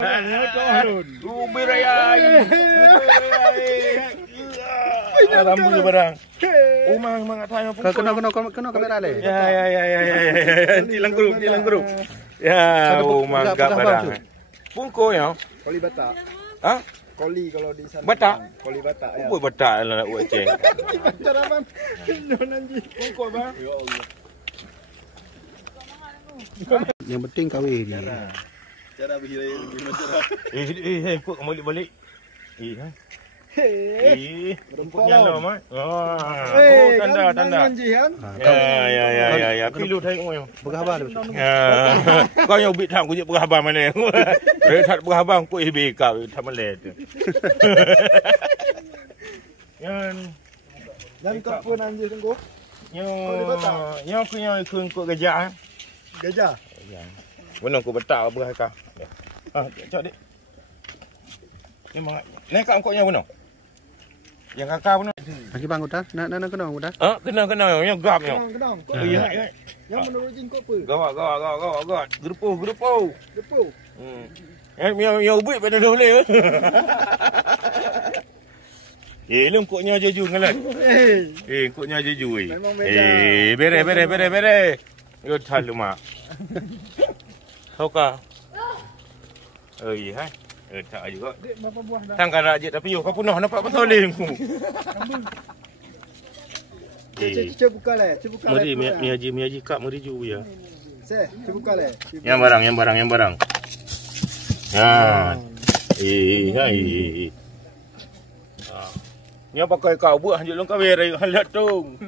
Ubi raya. Rambu barang. Umang mangatay mo. Kena kamera le. Ya. Tilang grup. Ya, umang gak barang. Bungko ya. Koli batak. Hah? Koli kalau di sana. Batak? Koli batak ya. Ubi batak lah ubi ceng. Cara bang. Bungko bang. Ya Allah. Yang penting kahwin. Cara berhirai gimana cara? Ikut kamu balik. Rumput nyala mak. Tanda. Ya. Pilu thay ngoy. Berkhabar. Kau yang ubit thang ku je berkhabar mana. Rehat berkhabar ku ibi kau thamale tu. Dan kau pun anjir tunggu. Yang ku yang ku gajah. Gajah. Benar ku betak apa kau. Cak dik. Ni kau kau yang benar. Yang kakak benar. Lagi bang udah. Nak kena udah. Kena yang gap yang. Kedang. Yang menurut jin kau apa? Gawat. Gerupuh. Depu. Yang ubit pada boleh. Lengkuknya jeju ngalat. Lengkuknya jeju. Bere. Yo thal mak. Soka. Hai. Tak juga. Berapa buah dah? Tangkar aja tapi yo kau punah nampak betul lengku. Cuba buka le. Mari mi haji kak mari ju ya. Cuba buka le. Yang barang. Hai. Yang pakai kau buat je long kau bere halat tu.